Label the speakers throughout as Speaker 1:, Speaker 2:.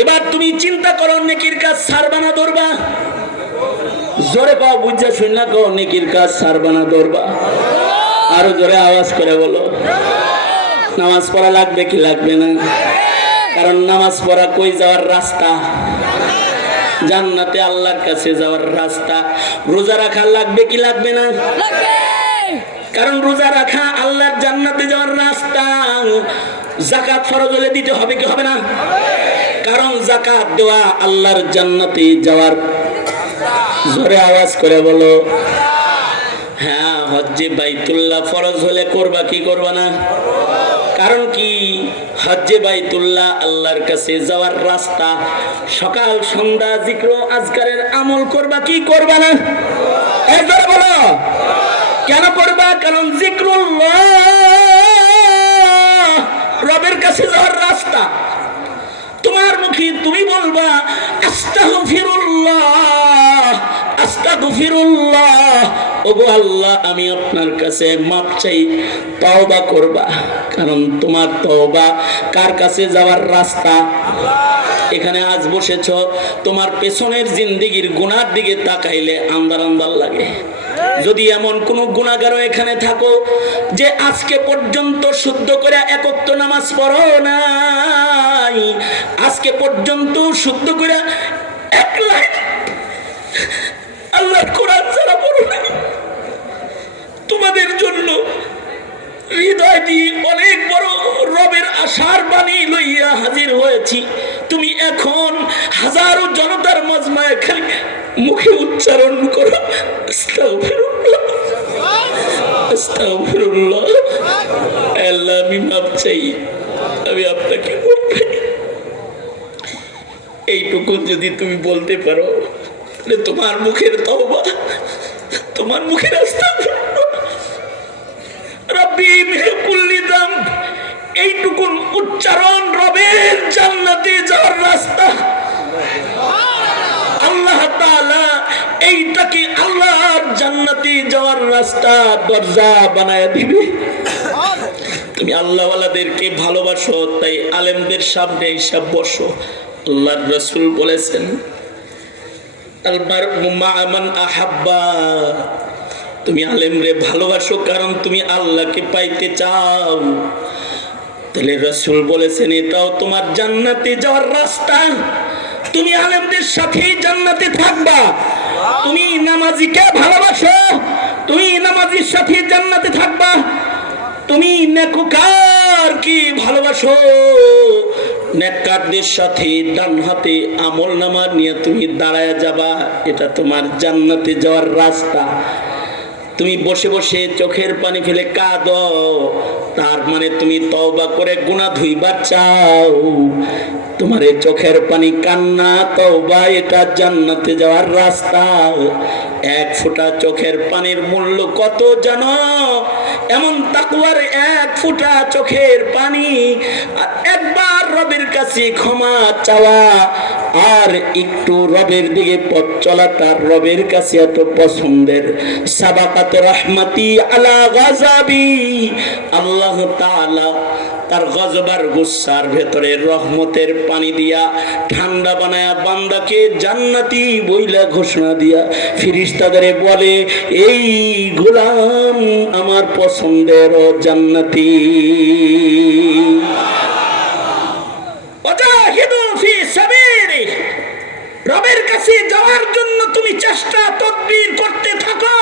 Speaker 1: এবার তুমি চিন্তা করো নেকির কাজ সারবা না ধরবা। জোরে কও বুঝা শুনলা কও নেকির কাজ সারবা না ধরবা। আরও জোরে আওয়াজ করে বলো। নামাজ পড়া লাগবে কি লাগবে না? কারণ নামাজ পড়া কই যাওয়ার রাস্তা? জান্নাতে আল্লাহর কাছে যাওয়ার রাস্তা। রোজা রাখা লাগবে কি লাগবে না? কারণ রোজা রাখা আল্লাহর জান্নাতে যাওয়ার রাস্তা। জাকাত ফরজ হলে দিতে হবে কি হবে না? কারণ জাকাত দেওয়া আল্লাহর জান্নাতে যাওয়ার জোরে আওয়াজ করে বলো। হ্যাঁ হজ্জে বাইতুল্লাহ ফরজ হলে করবা, কি করবা না? কারণ কি? হজ্জে বাইতুল্লাহ আল্লাহর কাছে যাওয়ার রাস্তা, সকাল সন্ধ্যা জিক্র আজকারের আমল করবা, কি করবা না? একবার বলো। কেন করবা? কারণ জিক্রুল্লাহ রবের কাছে যাওয়ার রাস্তা তোমার মুখে তুমি বলবা আস্তাগফিরুল্লাহ আস্তাগফিরুল্লাহ আমি আপনার কাছে মাপ চাই, তওবা করবা। কারণ তোমার তওবা কার কাছে যাওয়ার রাস্তা? এখানে আজ বসেছ, তোমার পেছনের জিন্দিগির গুনার দিকে তাকাইলে আন্দার আন্দার লাগে। যদি এমন কোন গুণাগারও এখানে থাকো, যে আজকে পর্যন্ত শুদ্ধ করে একত্র নামাজ পড়ো নাই, আজকে পর্যন্ত শুদ্ধ করে এক লাইন। আল্লাহর কোরআন ছাড়া পড়ো তোমাদের জন্য হৃদয় দিয়ে অনেক বড় রবের আশার বাণী লইয়া হাজির হয়েছি। তুমি এখন হাজারো জনতার মজমায় খালি মুখে উচ্চারণ করো। আল্লাহ, আমি মাপ চাই। আমি আপনাকে চাই। এইটুকু যদি তুমি বলতে পারো তোমার মুখের তওবা, তোমার মুখের এইটুকুন উচ্চারণ রবের জান্নাতে যাওয়ার রাস্তা। আল্লাহ এইটাকে আল্লাহর জান্নাতে যাওয়ার রাস্তা দরজা বানায় দিবে। তুমি আল্লাহওয়ালাদেরকে ভালোবাসো, তাই আলেমদের সামনে এইসব বসো। আল্লাহর রসুল বলেছেন তুমি আলেমরে ভালোবাসো কারণ তুমি আল্লাহকে পাইতে চাও। তাহলে রসুল বলেছেন, এটাও তোমার জান্নাতে যাওয়ার রাস্তা। তুমি আলেমদের সাথে জান্নাতে থাকবা। তুমি নামাজিকে ভালোবাসো। তুমি নামাজির সাথে জান্নাতে থাকবা। তুমি নেকুকার। কি ভালোবাসো? নেককারদের সাথে ডান হাতে আমল নামা নিয়ে তুমি দাঁড়ায় যাবা, এটা তোমার জান্নাতে যাওয়ার রাস্তা। তুমি বসে বসে চোখের পানি ফেলে কাঁদ, তার মানে তুমি তওবা করে গুণা ধুইবার চাও। তোমার এই চোখের পানি কান্না, তওবা, এটা জান্নাতে যাওয়ার রাস্তা। এক ফোঁটা চোখের পানির মূল্য কত জানো? এমন তাকুয়ার এক ফোঁটা চোখের পানি আর একবার রবের কাছে ক্ষমা চাওয়া আর একটু রবের দিকে পথ চলা তার রবের কাছে এত পছন্দের। সাবাকাত রহমতি আলা গাজাবি আল্লাহ তাআলা তার গজবার গুসার ভেতরে রহমতের পানি দিয়া ঠান্ডা বানায়া বান্দাকে জান্নাতি বইলা ঘোষণা দিয়া ফিরিস্তাদের বলে, এই গোলাম আমার পছন্দের জান্নাতি। রবের কাছে যাওয়ার জন্য তুমি চেষ্টা, তদবির করতে থাকো।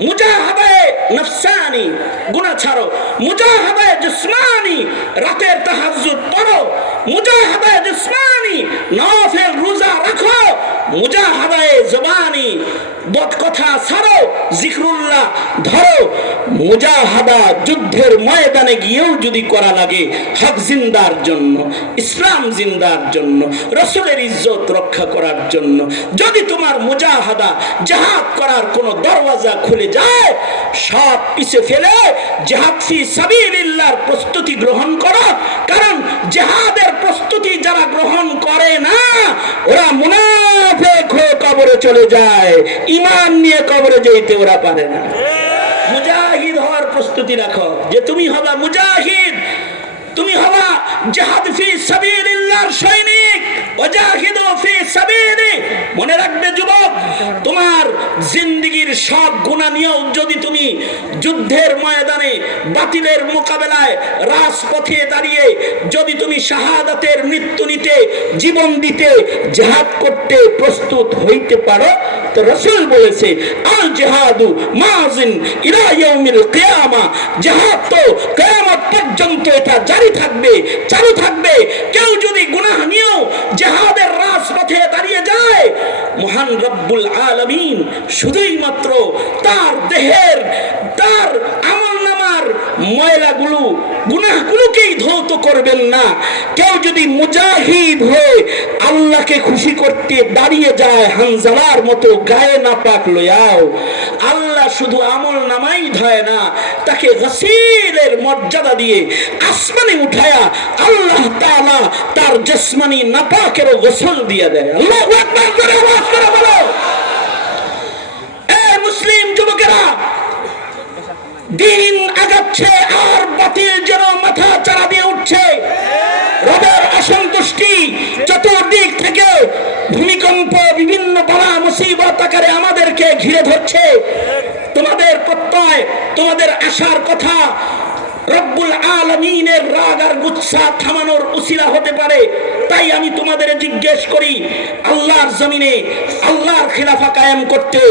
Speaker 1: মুজাহাদায়ে নফসানি গুনাহ ছাড়ো। মুজাহাদায়ে জিসমানি রাতের তাহাজ্জুদ পড়ো। মুজাহাদায়ে জিসমানি নফল রোজা রাখো। যুদ্ধের ময়দানে গিয়েও যদি করা লাগে, হক জিন্দার জন্য, ইসলাম জিন্দার জন্য, রসুলের ইজ্জত রক্ষা করার জন্য, যদি তোমার মুজাহাদা জাহাদ করার কোনো দরওয়াজা খুলে যায়, সব পিছে ফেলে জাহাদ প্রস্তুতি গ্রহণ করো, কারণ জেহাদের প্রস্তুতি যারা গ্রহণ করে না, ওরা মুনাফেক। হয়ে কবরে চলে যায়। ইমান নিয়ে কবরে যেতে ওরা পারে না। মুজাহিদ হওয়ার প্রস্তুতি রাখো যে তুমি হবা মুজাহিদ, তুমি হবা জাহাদ ফি সাবিলিল্লাহর সৈনিক, ওয়াজাহিদু ফি সাবিলি। মনে রাখবে যুবক, তোমার জিন্দেগীর সব গুনাহ নিয়েও যদি তুমি যুদ্ধের ময়দানে বাতিলের মোকাবেলায় রাজপথে দাঁড়িয়ে যদি তুমি শাহাদাতের মৃত্যু নিতে, জীবন দিতে, জেহাদ করতে প্রস্তুত হইতে পারো, তো রসুল বলেছে আল জিহাদু মাজিন ইলা ইয়াউমিল কিয়ামা। জিহাদ তো কিয়ামত পর্যন্ত এটা জারি থাকবে, চালু থাকবে। কেউ যদি গুনাহ নিয়েও জিহাদের রাজপথে দাঁড়িয়ে যায়, মহান রব্বুল আলামিন শুধুই মাত্র তার দেহের, তার ময়লাগুলো গুনাহগুলোকেই ধৌত করবেন না। কেউ যদি মুজাহিদ হয়ে আল্লাহকে খুশি করতে দাঁড়িয়ে যায়, হানজালার মতো গায়ে না পাক লয়াও আল্লাহ শুধু আমল নামাই ধয় না, তাকে গসিলের মর্যাদা দিয়ে আসমানে উঠায়া আল্লাহ তাআলা তার জসমানি নাপাকেরও গোসল দিয়ে দেয় আল্লাহ করে বলো। এ মুসলিম যুবকেরা দিন আগাচ্ছে আর বাতিল যেন মাথা চারা দিয়ে উঠছে। রবের অসন্তুষ্টি চতুর্দিক থেকে ভূমিকম্প, বিভিন্ন বলা মুসিবত আকারে আমাদেরকে ঘিরে ধরছে। তোমাদের প্রত্যয়, তোমাদের আশার কথা রব্বুল আলমিনের রাগ আর গুচ্ছা থামানোর উসিলা হতে পারে। তাই আমি তোমাদের জিজ্ঞেস করি, আল্লাহর জমিনে আল্লাহর খেলাফা কায়েম করতে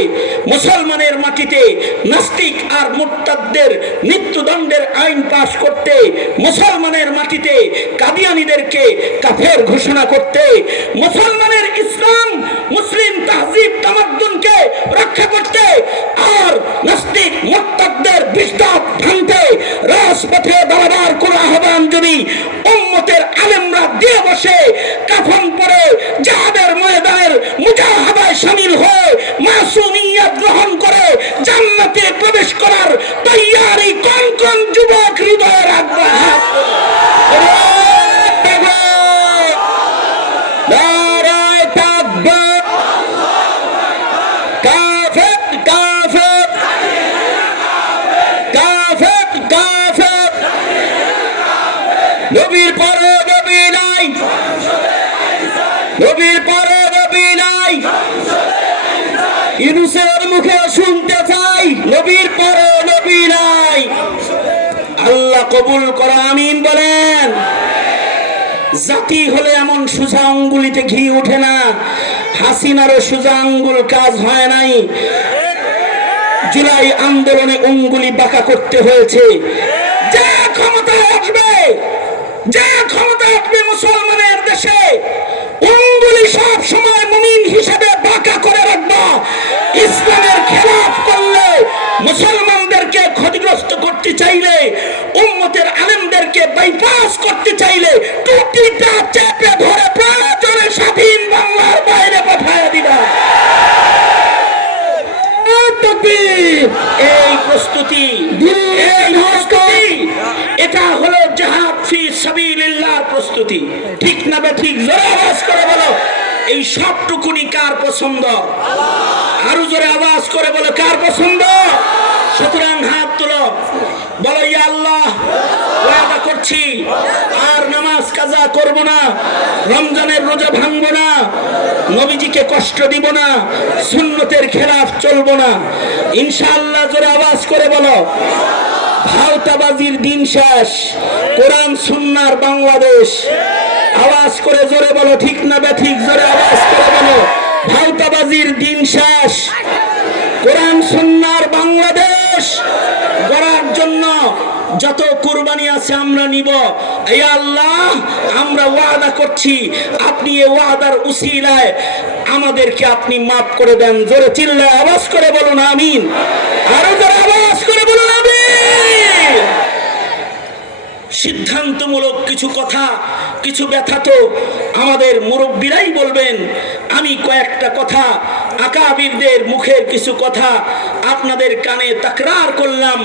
Speaker 1: মুসলমানের মাটিতে নাস্তিক আর মুরতাদদের মৃত্যুদণ্ডের আইন পাশ করতে মুসলমানের মাটিতে কাদিয়ানীদেরকে কাফের ঘোষণা করতে মুসলমানের ইসলাম মুসলিম তাহজিব তামাদ্দুনকে রক্ষা করতে আর নাস্তিক মুরতাদদের ভাঙতে রাজপথে দাঁড়াবার কোন আহ্বান যদি উম্মতের আলেমরা দিয়ে বসে কাফন পরে যাদের ময়দানের মুজাহাদায় সামিল হয়ে মাসুমিয়াত গ্রহণ করে জান্নাতে প্রবেশ করার তৈয়ারি কোন কোন যুবক হৃদয়ে রাখবে নারায় তাকবীর কাফের কাফের কাফের কাফের নবীর পরে নবী নাই। নবীর পরে নবী নাই। ইনুসের মুখে শুনতে চাই, নবীর পরে নবী নাই। আল্লাহ কবুল করা, আমিন বলেন। জাতি হলে এমন সোজা আঙ্গুলিতে ঘি ওঠে না। হাসিনারও সোজা আঙ্গুল কাজ হয় নাই। জুলাই আন্দোলনে অঙ্গুলি বাঁকা করতে হয়েছে। যা ক্ষমতায় আসবে। যা ক্ষমতায় আসবে মুসলমানের দেশে অঙ্গুলি সব সময় মুমিন হিসেবে বাঁকা করে রাখবা ইসলামের খেলাফ করলে মুসলমানদেরকে ক্ষতিগ্রস্ত করতে চাইলে, উম্মতের আলেমদেরকে বাইপাস করতে চাইলে টুটিটা চেপে ধরে প্রয়োজনে স্বাধীন বাংলার বাইরে পাঠায় দিবা তাকবীর! এটা হলো জাহাদ ফি সাবিলিল্লাহর প্রস্তুতি। ঠিক না বে ঠিক, জোরে আওয়াজ করে বলো, এই সবটুকুনি কার পছন্দ? আরও জোরে আওয়াজ করে বলো, কার পছন্দ? সুতরাং হাত তুলো। বলো, ইয়া আল্লাহ, ওয়াদা করছি, আর নামাজ কাজা করব না, রমজানের রোজা ভাঙবো না, নবীজিকে কষ্ট দিব না, সুন্নতের খেলাফ চলবো না। ইনশাআল্লাহ জোরে আওয়াজ করে বলো দিন শেষ। কোরআন, সুন্নার বাংলাদেশ। আওয়াজ করে জোরে বলো, ঠিক না জোরে আওয়াজ করে বলো দিন শেষ। কোরআন, সুন্নার বাংলাদেশ। গড়ার জন্য যত কুরবানি আছে আমরা নিব। এই আল্লাহ, আমরা ওয়াদা করছি, আপনি এই ওয়াদার উসিলায় আমাদেরকে আপনি মাফ করে দেন। জোরে চিল্লায়, আওয়াজ করে বলুন, আমিন। আরও জোরে সিদ্ধান্তমূলক কিছু কথা, কিছু ব্যথা তো আমাদের মুরব্বীরাই বলবেন। আমি কয়েকটা কথা, আকাবিরদের মুখের কিছু কথা আপনাদের কানে তাকরার করলাম।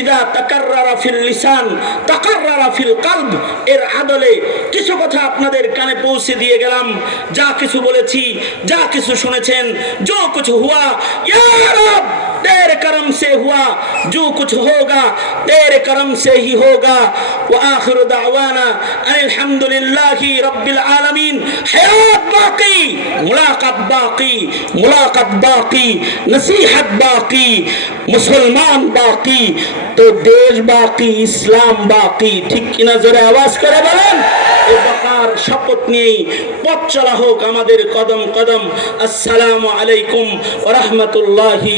Speaker 1: ইদা তাকাররারা ফিল লিসান, তাকাররারা ফিল কালব, এর আদলে কিছু কথা আপনাদের কানে পৌঁছে দিয়ে গেলাম। যা কিছু বলেছি, যা কিছু শুনেছেন, যা কিছু হুয়া, ইয়া تیرے کرم سے ہوا جو کچھ ہوگا تیرے کرم سے ہی ہوگا۔ وآخر دعوانا الحمدللہ رب العالمین۔ حیات باقی، ملاقات باقی ملاقات باقی، نصیحت باقی، مسلمان باقی، تو دیش باقی، اسلام باقی۔ ٹھیک نظر آواز کرے بلن শপথ নিয়েই পথ চলা হোক আমাদের কদম কদম। আসসালামু আলাইকুম রহমতুল্লাহি